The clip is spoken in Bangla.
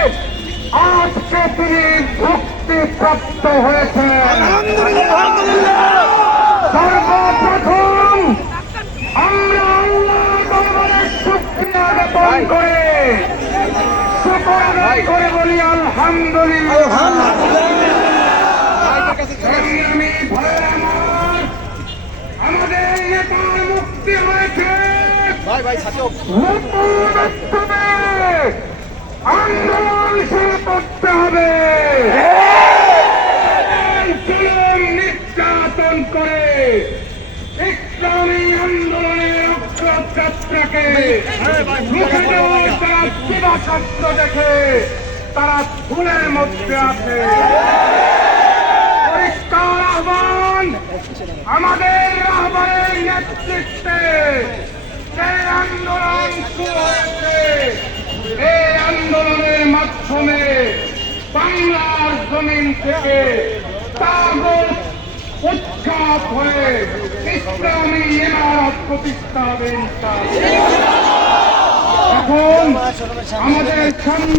আজকে তিনি মুক্তিপ্রাপ্ত হয়েছে সর্বপ্রথম আমরা আল্লাহ শুক্রিয়া জ্ঞাপন করে শুকর করে বলি আলহামদুলিল্লাহ। মুক্তি হয়েছে। করতে হবে। নির্যাতন করে ইসলামী আন্দোলনের অগ্রযাত্রাকে রুখে দেওয়ার তারা দিবাশক্ত দেখে, তারা ফুলের মধ্যে আছে। পরিষ্কার আহ্বান, আমাদের রাহবারের নেতৃত্বে যে আন্দোলন শুরু হয়েছে এই আন্দোলনের মাধ্যমে বাংলার জমিন থেকে উৎখাত হয়ে ইসলামী ইমারত প্রতিষ্ঠা এখন আমাদের সামনে